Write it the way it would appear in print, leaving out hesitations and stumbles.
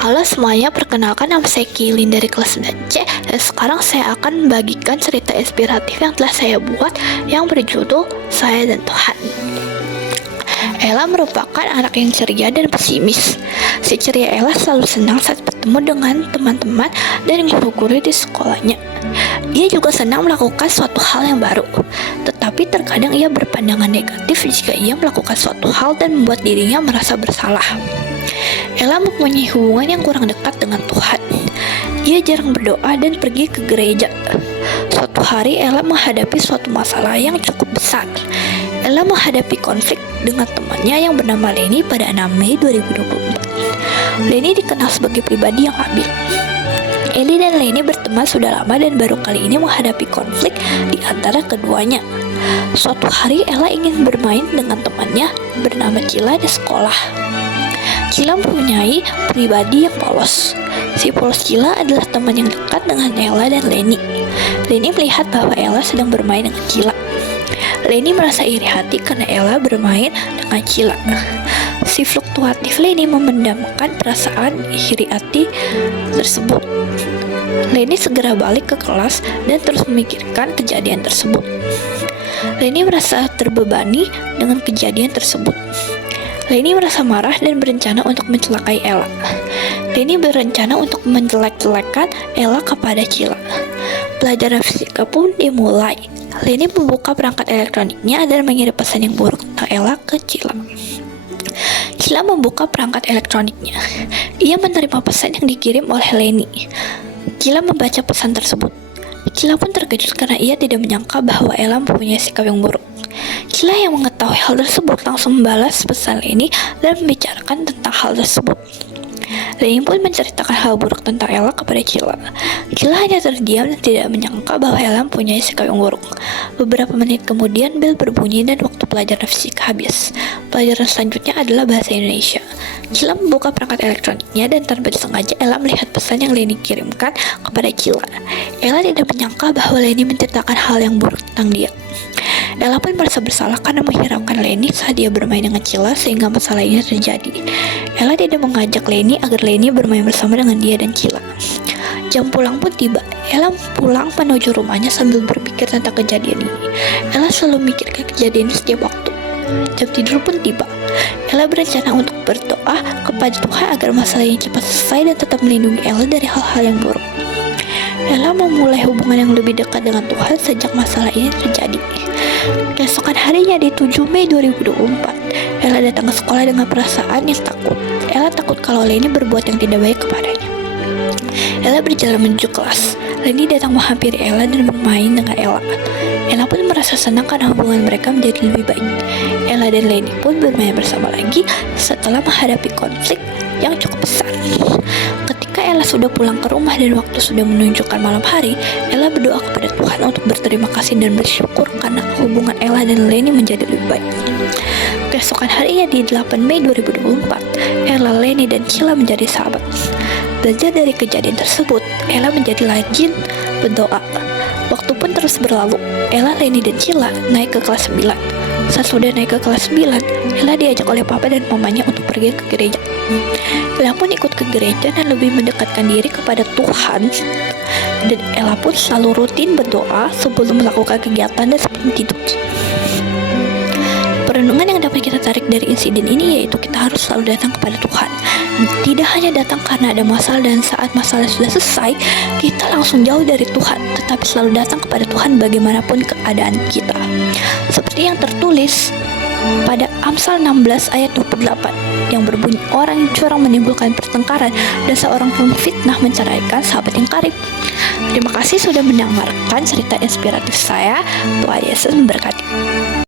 Halo semuanya, perkenalkan nama saya Kilin dari kelas 9C. Dan sekarang saya akan membagikan cerita inspiratif yang telah saya buat yang berjudul Saya dan Tuhan. Ella merupakan anak yang ceria dan pesimis. Si ceria Ella selalu senang saat bertemu dengan teman-teman dan guru-guru di sekolahnya. Ia juga senang melakukan suatu hal yang baru, tetapi terkadang ia berpandangan negatif jika ia melakukan suatu hal dan membuat dirinya merasa bersalah. Ella mempunyai hubungan yang kurang dekat dengan Tuhan. Ia jarang berdoa dan pergi ke gereja. Suatu hari Ella menghadapi suatu masalah yang cukup besar. Ella menghadapi konflik dengan temannya yang bernama Lenny pada 6 Mei 2024. Lenny dikenal sebagai pribadi yang labil. Ellie dan Lenny berteman sudah lama dan baru kali ini menghadapi konflik di antara keduanya. Suatu hari Ella ingin bermain dengan temannya bernama Cila di sekolah. Cila mempunyai pribadi yang polos. Si polos Cila adalah teman yang dekat dengan Ella dan Lenny. Lenny melihat bahwa Ella sedang bermain dengan Cila. Lenny merasa iri hati karena Ella bermain dengan Cila. Si fluktuatif Lenny memendamkan perasaan iri hati tersebut. Lenny segera balik ke kelas dan terus memikirkan kejadian tersebut. Lenny merasa terbebani dengan kejadian tersebut. Lenny merasa marah dan berencana untuk mencelakai Ella. Lenny berencana untuk menjelek-jelekan Ella kepada Cila. Pelajaran fisika pun dimulai. Lenny membuka perangkat elektroniknya dan mengirim pesan yang buruk tentang Ella ke Cila. Cila membuka perangkat elektroniknya. Ia menerima pesan yang dikirim oleh Lenny. Cila membaca pesan tersebut. Cila pun terkejut karena ia tidak menyangka bahwa Ella mempunyai sikap yang buruk. Cila yang mengetahui hal tersebut langsung membalas pesan Lenny dan membicarakan tentang hal tersebut. Lenny pun menceritakan hal buruk tentang Ella kepada Cila. Cila hanya terdiam dan tidak menyangka bahwa Ella mempunyai sikap yang buruk. Beberapa menit kemudian bel berbunyi dan waktu pelajaran fisika habis. Pelajaran selanjutnya adalah bahasa Indonesia. Cila membuka perangkat elektroniknya dan tanpa disengaja Ella melihat pesan yang Lenny kirimkan kepada Cila. Ella tidak menyangka bahwa Lenny menceritakan hal yang buruk tentang dia. Ella pun merasa bersalah karena menghiraukan Lenny saat dia bermain dengan Cila sehingga masalah ini terjadi. Ella tidak mengajak Lenny agar Lenny bermain bersama dengan dia dan Cila. Jam pulang pun tiba. Ella pulang menuju rumahnya sambil berpikir tentang kejadian ini. Ella selalu memikirkan kejadian ini setiap waktu. Jam tidur pun tiba. Ella berencana untuk berdoa kepada Tuhan agar masalah ini cepat selesai dan tetap melindungi Ella dari hal-hal yang buruk. Ella memulai hubungan yang lebih dekat dengan Tuhan sejak masalah ini terjadi. Keesokan harinya di 7 Mei 2024, Ella datang ke sekolah dengan perasaan yang takut. Ella takut kalau Lenny berbuat yang tidak baik kepadanya. Ella berjalan menuju kelas. Lenny datang menghampiri Ella dan bermain dengan Ella. Ella pun merasa senang karena hubungan mereka menjadi lebih baik. Ella dan Lenny pun bermain bersama lagi setelah menghadapi konflik yang cukup besar. Ketika Ella sudah pulang ke rumah dan waktu sudah menunjukkan malam hari, Ella berdoa kepada Tuhan untuk berterima kasih dan bersyukur karena hubungan Ella dan Lenny menjadi lebih baik. Keesokan harinya di 8 Mei 2024, Ella, Lenny, dan Cila menjadi sahabat. Belajar dari kejadian tersebut, Ella menjadi rajin berdoa. Waktu pun terus berlalu. Ella, Lenny, dan Cila naik ke kelas 9. Saat sudah naik ke kelas 9, Ella diajak oleh papa dan mamanya untuk pergi ke gereja. Ella pun ikut ke gereja dan lebih mendekatkan diri kepada Tuhan. Dan Ella pun selalu rutin berdoa sebelum melakukan kegiatan dan sebelum tidur. Perenungan yang dapat kita tarik dari insiden ini yaitu kita harus selalu datang kepada Tuhan. Tidak hanya datang karena ada masalah dan saat masalah sudah selesai, kita langsung jauh dari Tuhan, tetapi selalu datang kepada Tuhan bagaimanapun keadaan kita. Seperti yang tertulis pada Amsal 16 ayat 28 yang berbunyi, orang yang curang menimbulkan pertengkaran dan seorang pemfitnah menceraikan sahabat yang karib. Terima kasih sudah mendengarkan cerita inspiratif saya. Tuhan Yesus memberkati.